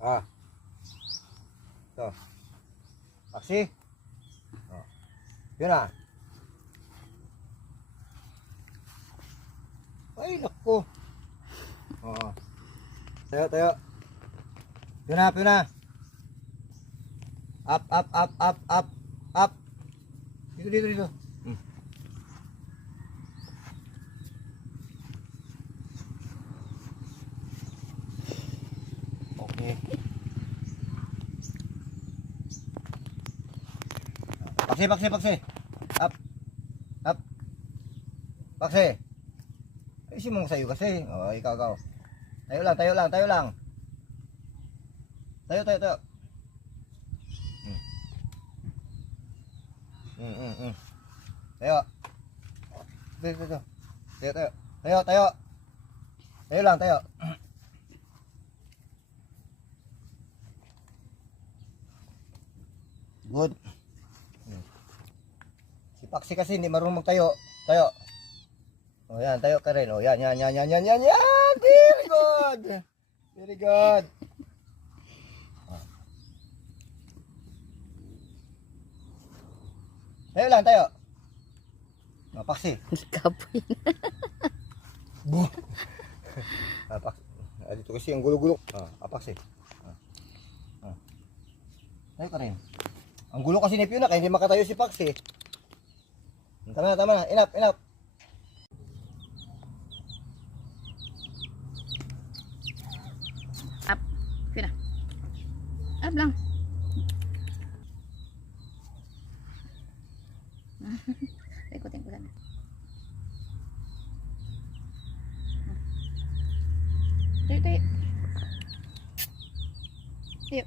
Ah. Ito. Paksi. Oh. Yun na. Ay, naku. Oo. Tayo, tayo. Yun na, yun na. Up, up, up, up, up, up. Dito, dito, dito. Okay. Paksi, paksi, paksi. Up. Up. Paksi. Ay, si mong sayo kasi. Oh, ikaw, ikaw. Tayo lang, tayo lang, tayo lang. Tayo, tayo, tayo. Tayo. Dito, dito. Tayo, tayo. Tayo, tayo. Tayo lang, tayo. Good. Si Paksi kasi hindi marunong magtayo. Tayo. O yan, tayo ka rin. O yan, yan, yan, yan, yan, yan, yan. Very good. Very good. Tayo lang, tayo. O, Paksi. Kapoy na. Buh. Paksi. Dito kasi ang gulo-gulo. Paksi. Tayo ka rin. Ang gulo kasi ni Piona kaya hindi makatayo si Paksi. Tama na, tama na. Enough, enough. Up. Pina. Up lang. Ikutin ko sana. Tayo, tayo. Tayo.